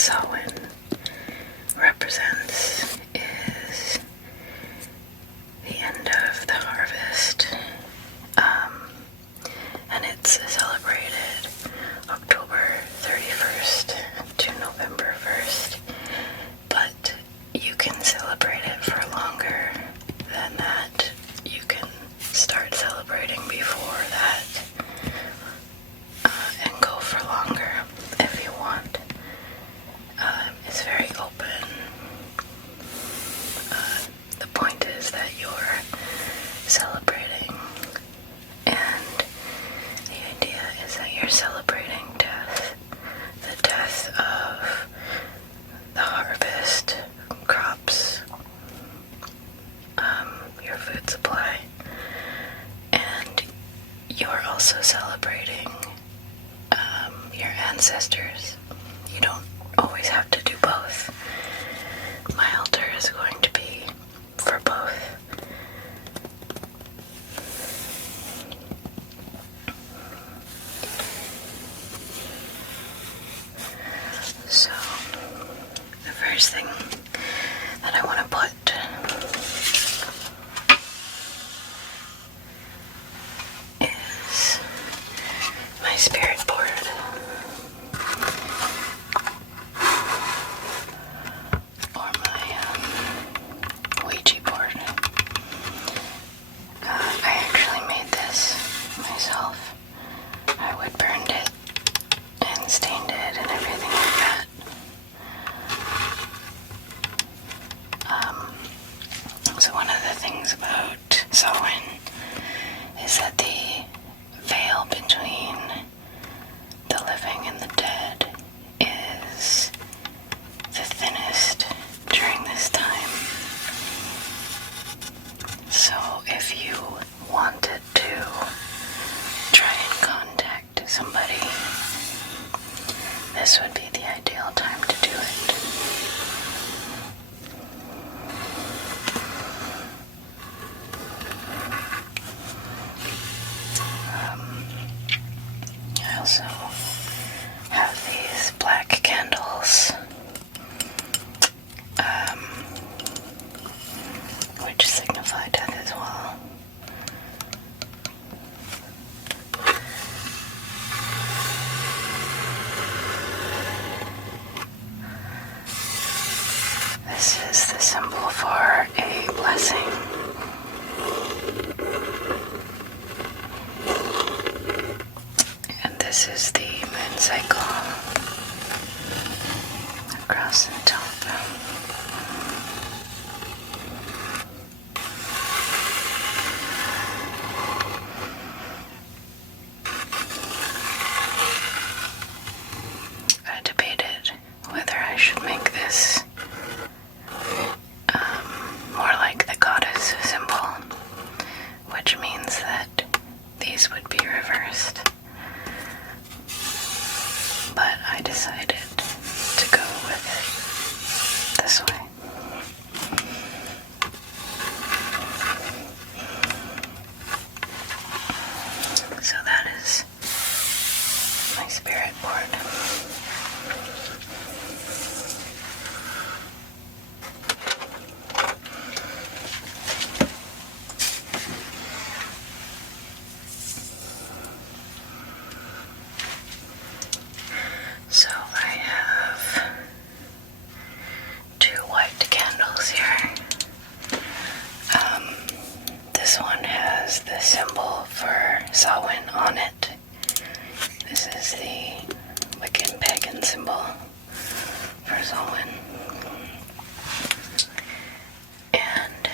Samhain represents is the end of the harvest, and it's celebrated October 31st to November 1st, but you can celebrate it for longer than that. You can start celebrating before that and go for longer if you want. It's very open. The point is that you're celebrating, and the idea is that you're celebrating death, the death of the harvest, crops, your food supply, and you're also celebrating your ancestors. You don't always have to do both. My altar is going to be for both. So, the first thing that I want to put is my spirit board. Or my Ouija board. I actually made this myself. I wood burned it and stained it and everything like that. So one of the things about Samhain is that the veil between the living and the dead is the thinnest during this time. So if you wanted to try and contact somebody, this would be the ideal time to do it. I also have these black candles, which signify death as well. This is the symbol for a blessing. And this is the moon cycle across the top. I debated whether I should make this more like the goddess symbol, which means that these would be reversed. But I decided to go with it this way. So that is my spirit board. So I have 2 white candles here. This one has the symbol for Samhain on it. This is the Wiccan pagan symbol for Samhain. And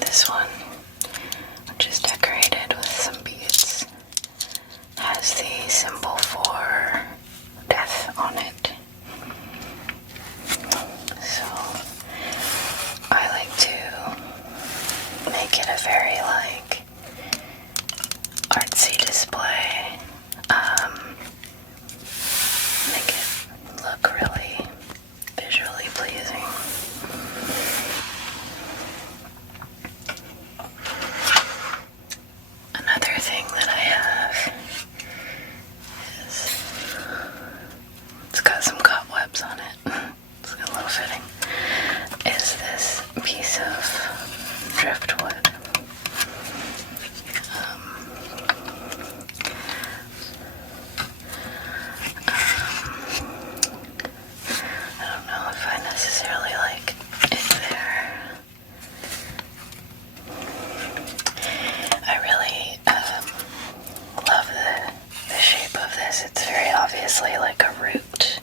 this one, which is decorated with some beads, has the symbol for death on it. So I like to make it a very artsy display. Make it look really visually pleasing. Another thing that I have is this. It's very obviously like a root.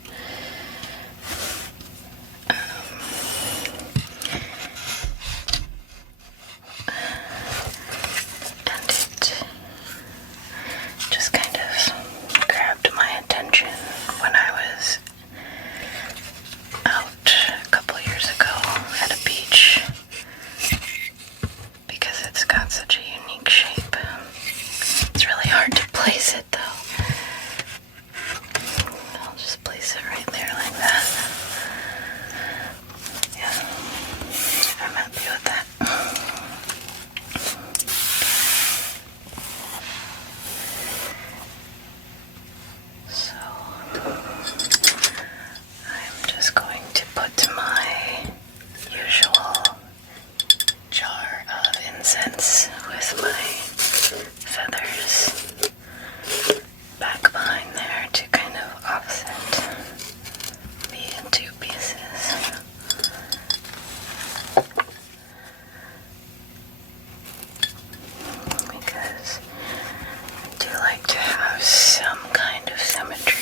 And it just kind of grabbed my attention when I was out a couple years ago at a beach because it's got such a unique shape. It's really hard to place it though. I'll just place it right there like that. Yeah, I'm happy with that. So I'm just going to put my usual jar of incense with my feathers back behind there to kind of offset the two pieces. Because I do like to have some kind of symmetry.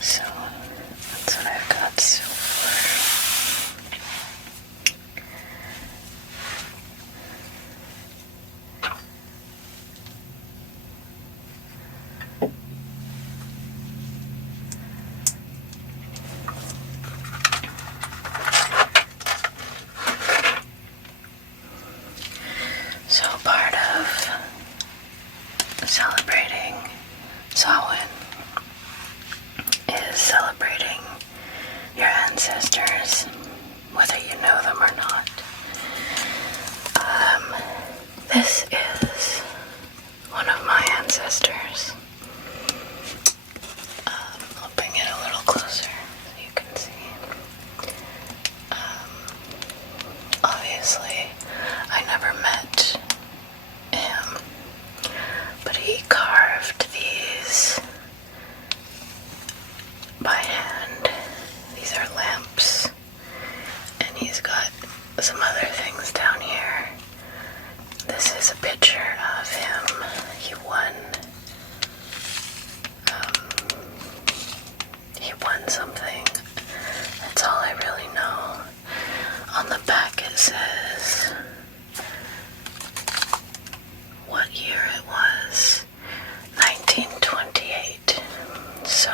So that's what I've got so far. So part of celebrating Samhain is celebrating your ancestors, whether you know them or not. This is one of my ancestors. I'll bring it a little closer so you can see. Obviously, I never met him, but he carved these by hand. These are lamps, and he's got some other things down here. This is a picture of him. He won something. That's all I really know. On the back it says what year it was. 1928. So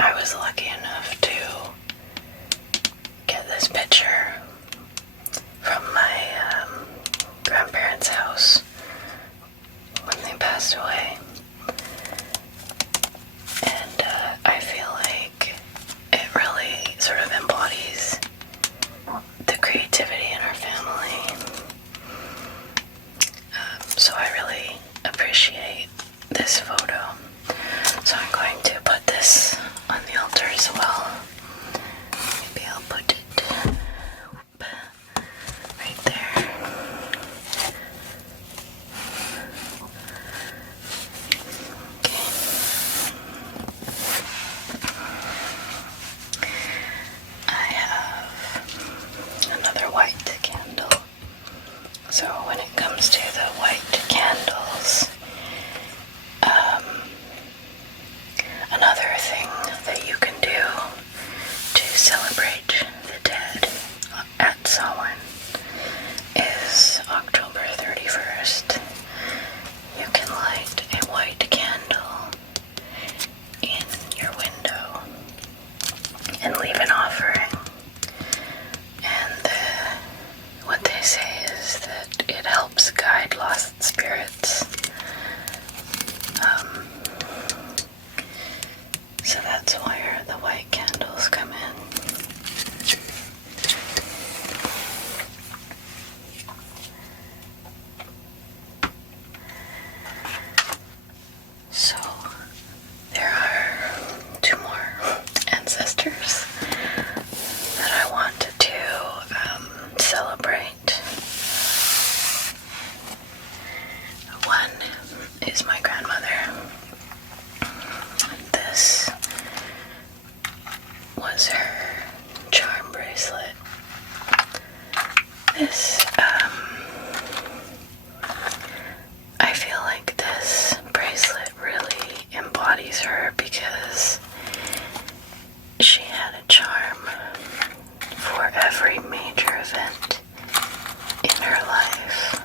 I was lucky enough to get this picture from my grandparents' house when they passed away. And I feel like it really sort of embodies the creativity in our family. So I really appreciate this photo. So I'm going to put this on the altar as well. Maybe I'll put it right there. Okay. I have another white candle. So when it comes to the white candles, another thing that you can do to celebrate the dead at Samhain is October 31st. You can light a white candle in your window and leave an offering. And what they say is that it helps guide lost spirits. So that's where the white candles come in. This, I feel like this bracelet really embodies her because she had a charm for every major event in her life.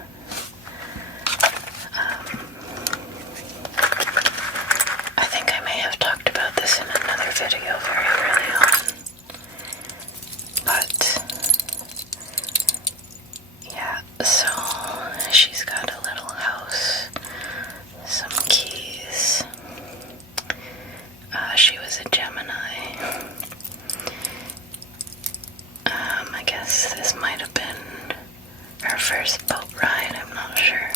I think I may have talked about this in another video very early on, but yeah, so she's got a little house, some keys. She was a Gemini. I guess this might have been her first boat ride, I'm not sure.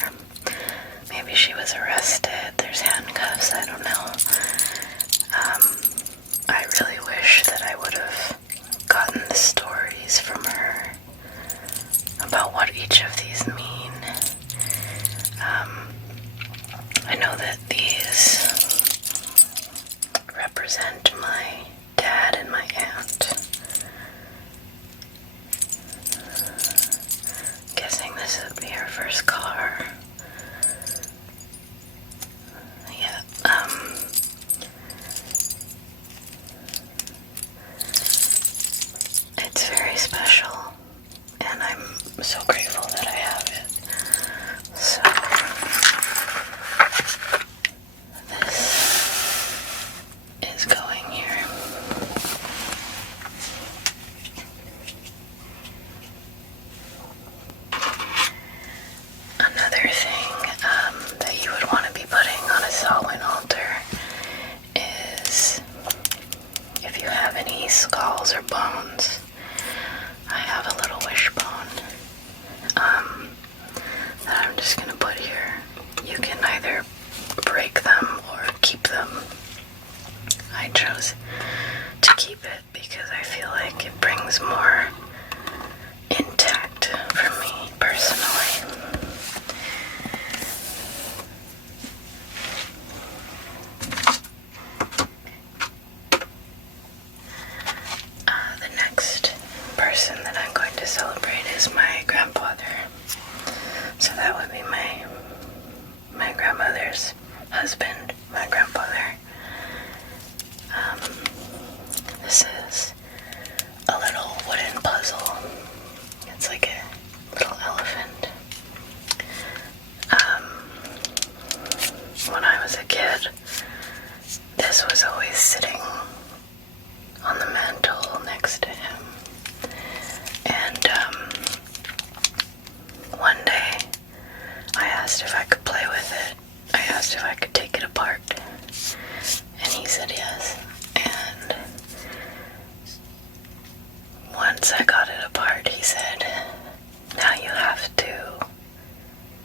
Maybe she was arrested, there's handcuffs, I don't know. I really wish that I would have gotten the stories from her about what each of these mean. I know that these represent my dad and my aunt. Guessing this would be her first car. Yeah, it's very special, and I'm so grateful that I have it. So, this is going here. Another thing that you would want to be putting on a Samhain altar is if you have any skulls or bones. I have a little wishbone that I'm just going to put here. You can either break them or keep them. I chose to keep it because I feel like it brings more intact for me personally. The next person that I'm going to celebrate is my grandfather. So that would be my grandmother's husband, my grandfather. This is a little wooden puzzle. It's like a little elephant. When I was a kid, this was always sitting on the mantle next to him. And one day I asked if I could play with it. I asked if I could take it apart. And he said yes. And once I got it apart, he said, now you have to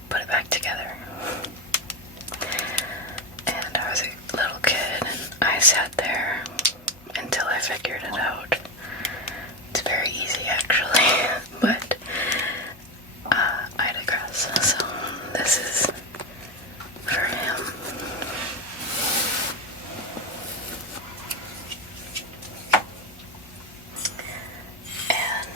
put it back together. And I was a little kid and I sat there until I figured it out. It's very easy actually, but I digress. So this is for him. And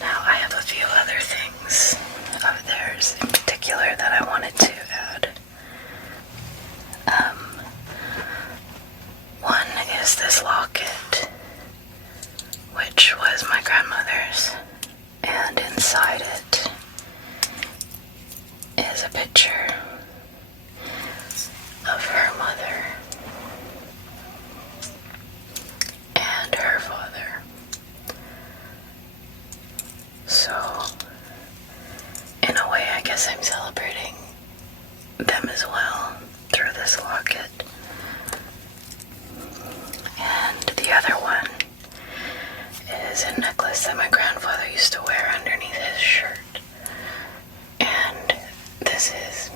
now I have a few other things of theirs in particular that I wanted to add. One is this locket, which was my grandmother's, and inside it is a picture of her mother and her father. So, in a way, I guess I'm celebrating them as well through this locket. And the other one is a necklace that my grandfather used to wear underneath his shirt. And this is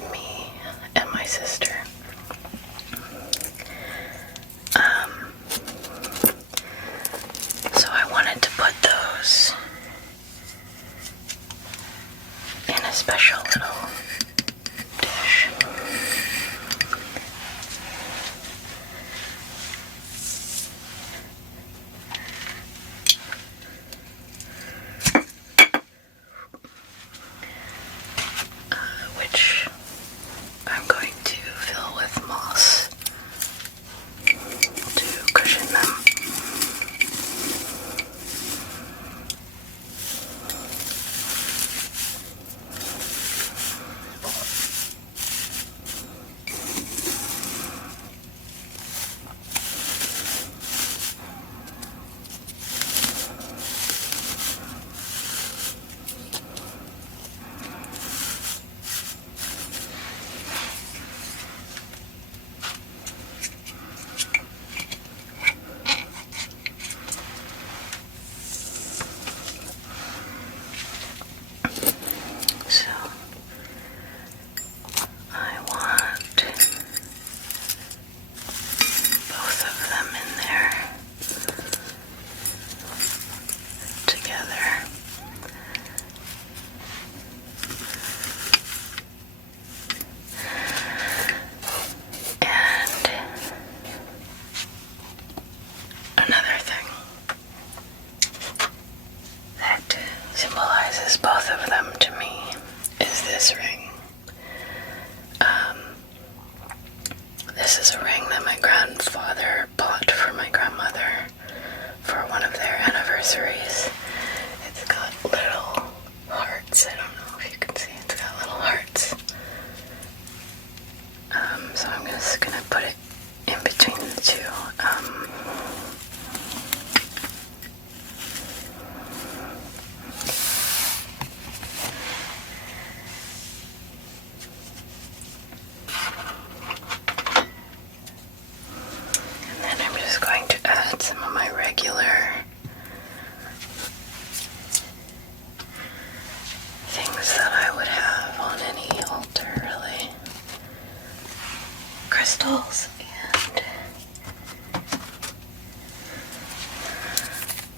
crystals and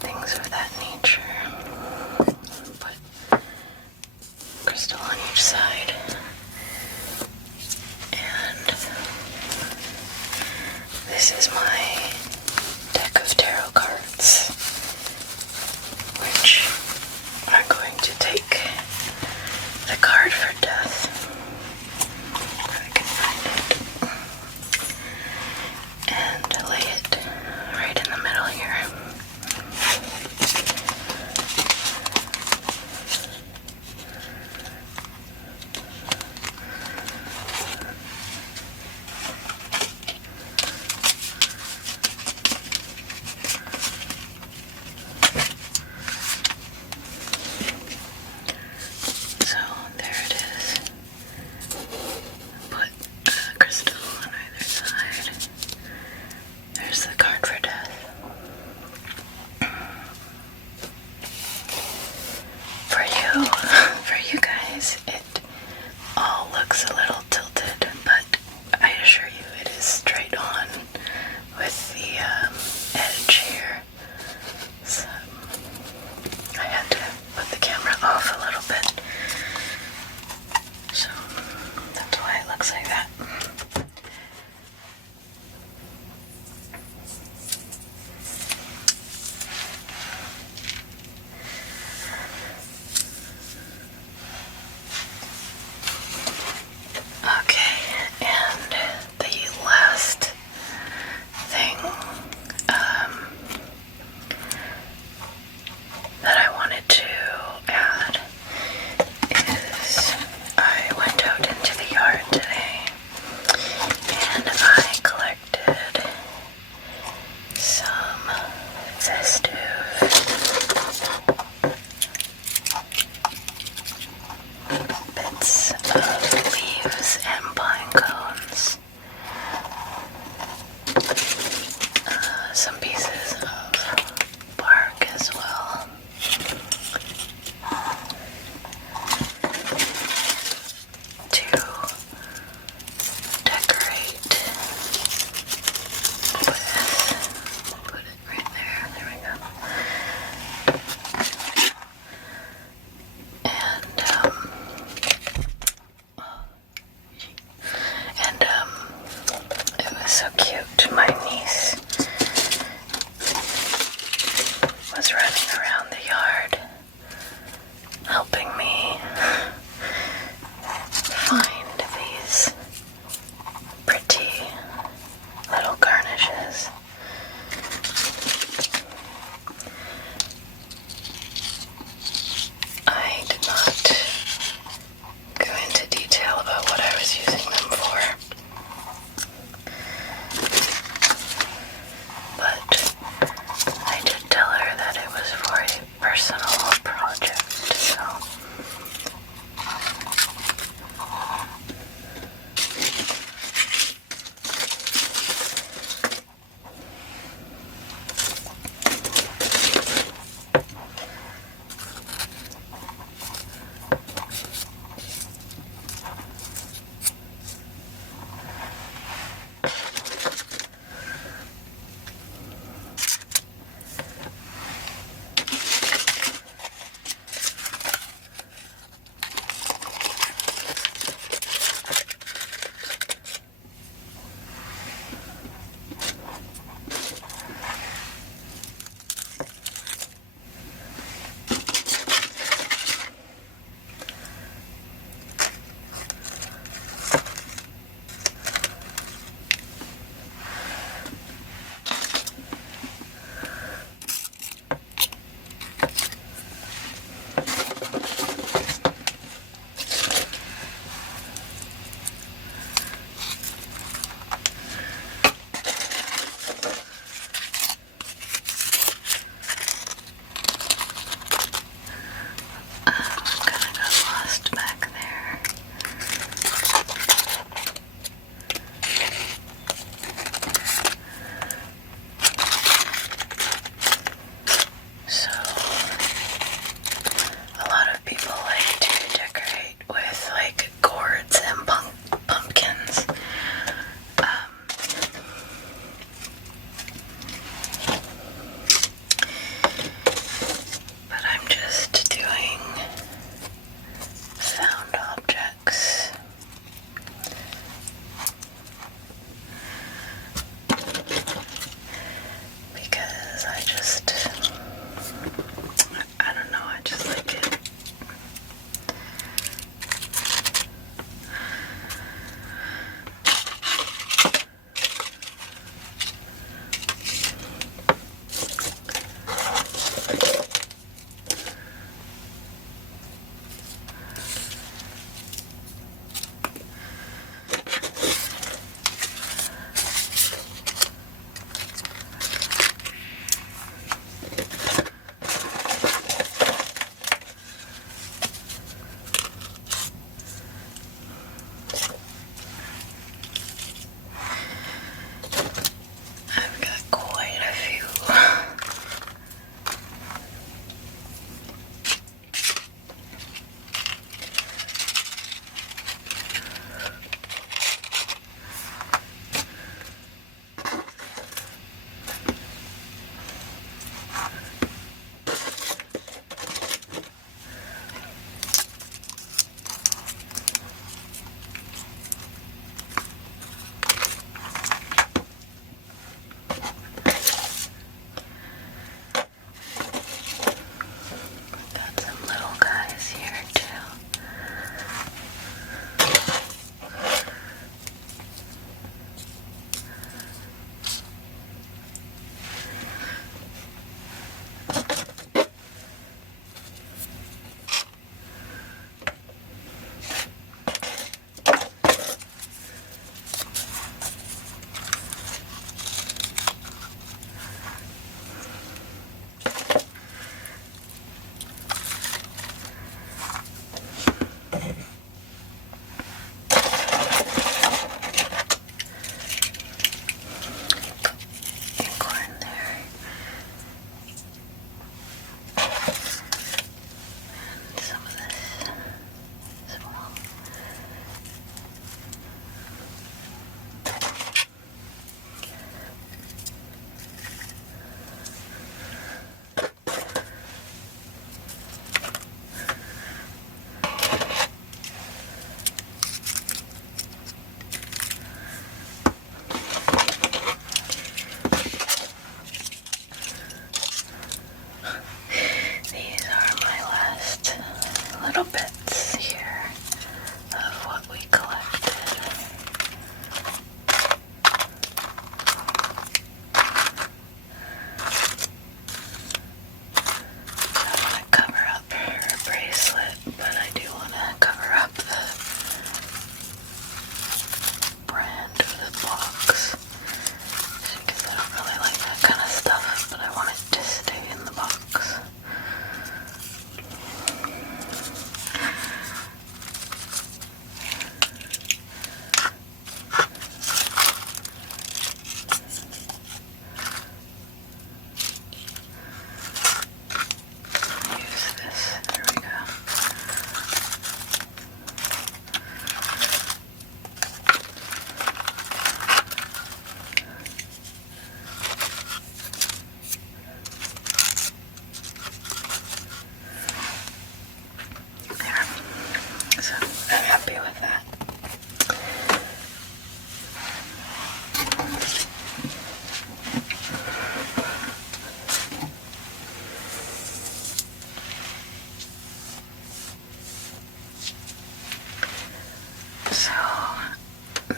things of that nature. Put crystal on each side. And this is my deck of tarot cards, which I'm going to take the card for death. If I can find it. And lay it right in the middle here. So there it is. Put a crystal on either side. There's the card for death. For you guys, it all looks a little tilted, but I assure you it is straight on with the edge here. So I had to put the camera off a little bit. So that's why it looks like that. Okay, and the last thing that I wanted to add is I went out into the yard today and I collected some festive bits of leaves and pine cones. Some pieces of bark as well. To decorate with. Put it right there. There we go. And it was so cute. My niece was running around the yard helping me find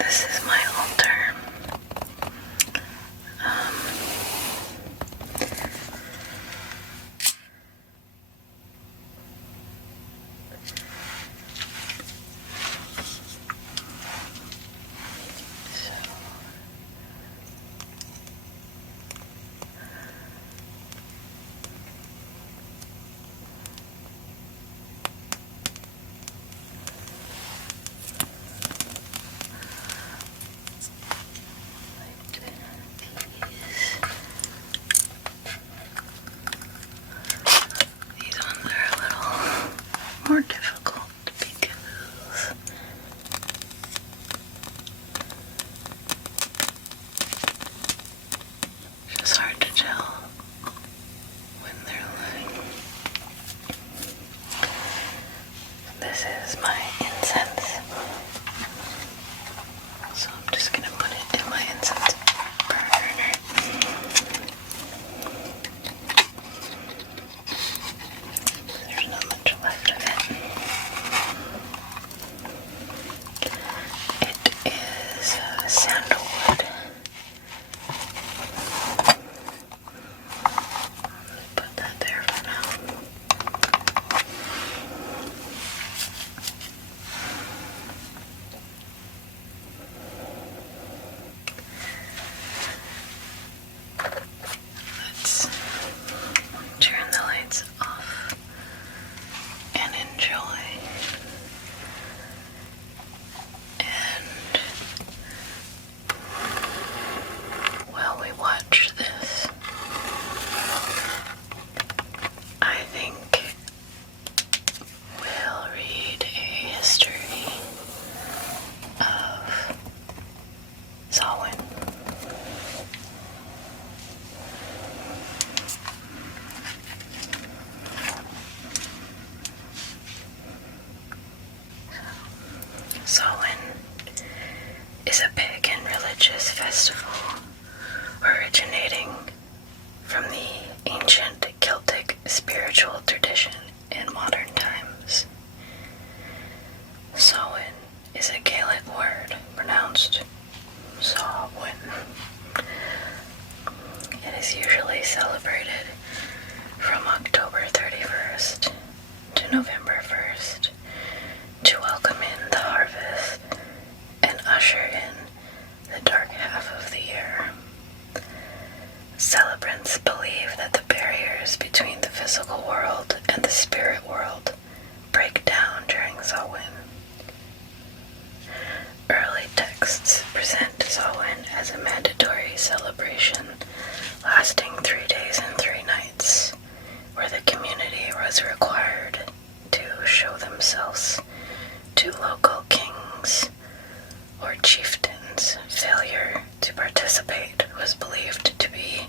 this is my altar. These ones are a little more difficult because it's just hard to tell when they're living. This is my incense, so I'm just gonna put it in my incense burner. There's not much left of it. It is sandalwood. Put that there for now. Let's turn the lights off and enjoy. And while we watch this, I think we'll read a history of Samhain. Samhain is a pagan religious festival originating from the ancient Celtic spiritual tradition in modern times. Samhain is a Gaelic word pronounced Samhain. It is usually celebrated from October 31st to November 1st to welcome in the harvest and usher in the dark half of the year. Celebrants believe that the barriers between the physical world and the spirit world break down during Samhain. Early texts present Samhain as a mandatory celebration lasting 3 days and 3 nights, where the community was required to show themselves to local kings or chieftains. Failure to participate was believed to be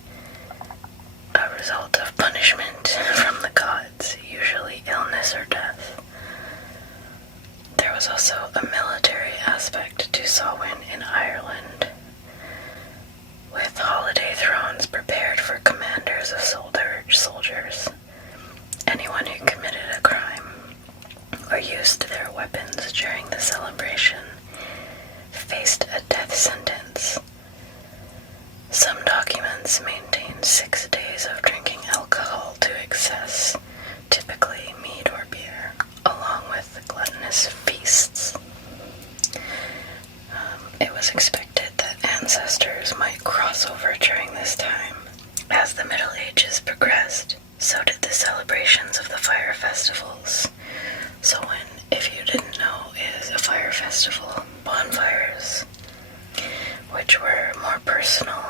a result of punishment from the gods, usually illness or death. There was also a military aspect to Samhain in Ireland, with holiday thrones prepared for commanders of soldiers. Anyone who committed a crime or used their weapons during the celebration faced a death sentence. Some documents maintain 6 days of drinking alcohol to excess, typically mead or beer, along with gluttonous feasts. It was expected that ancestors might cross over during this time. As the Middle Ages progressed, so did the celebrations of the fire festivals. Samhain, if you didn't know, is a fire festival. Bonfires, which were more personal,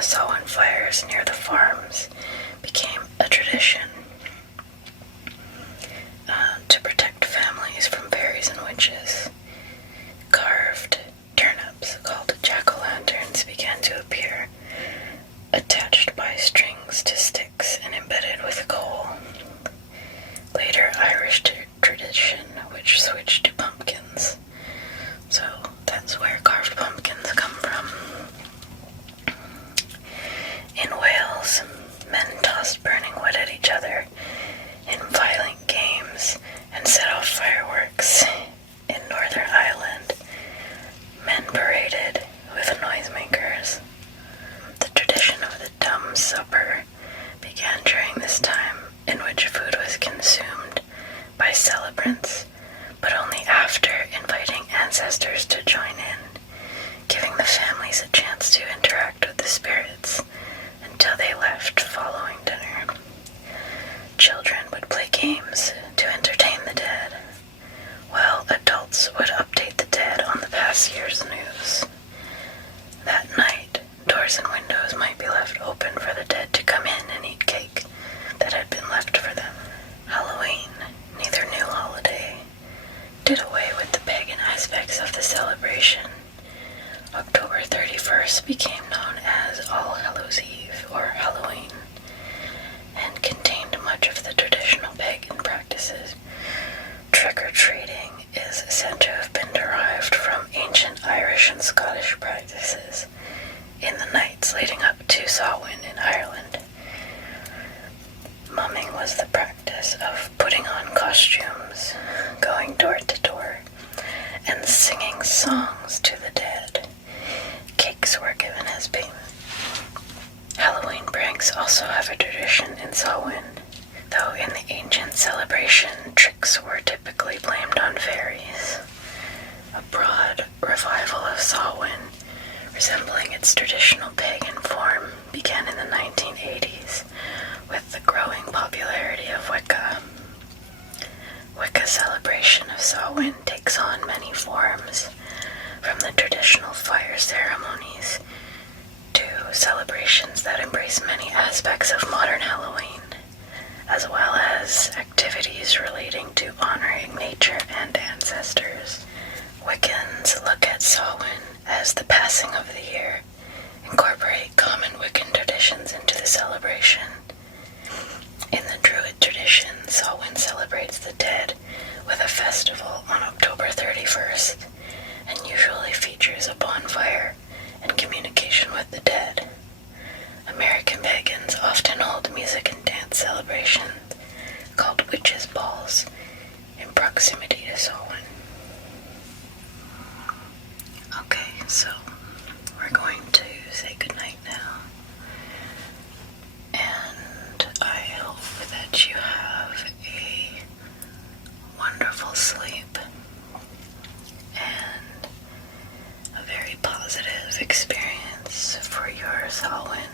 Samhain fires near the farms, became a tradition to protect families from fairies and witches. Carved turnips, called jack-o'-lanterns, began to appear, attached by strings to sticks and embedded with coal. Later Irish tradition, which switched to pumpkins. So that's where carved pumpkins come from. In Wales, men tossed burning wood at each other last year's news. That night, doors and windows might be left open for the dead to come in and eat cake that had been left for them. Halloween, neither new holiday, did away with the pagan aspects of the celebration. October 31st became known as All Hallows Eve, or Halloween, and contained much of the traditional pagan practices. Trick-or-treating is said to have been derived from ancient Irish and Scottish practices in the nights leading up to Samhain in Ireland. Mumming was the practice of putting on costumes, going door to door, and singing songs to the dead. Cakes were given as payment. Halloween pranks also have a tradition in Samhain, though in the ancient celebration, tricks were typically blamed on fairies. A broad revival of Samhain, resembling its traditional pagan form, began in the 1980s with the growing popularity of Wicca. Wicca's celebration of Samhain takes on many forms, from the traditional fire ceremonies to celebrations that embrace many aspects of modern Halloween, as well as activities relating to honoring nature and ancestors. Wiccans look at Samhain as the passing of the year, incorporate common Wiccan traditions into the celebration. In the Druid tradition, Samhain celebrates the dead with a festival on October 31st, and usually features a bonfire and communication with the dead. American pagans often hold music and dance celebrations called witches' balls in proximity to Samhain. Okay, so we're going to say goodnight now, and I hope that you have a wonderful sleep and a very positive experience for your Samhain.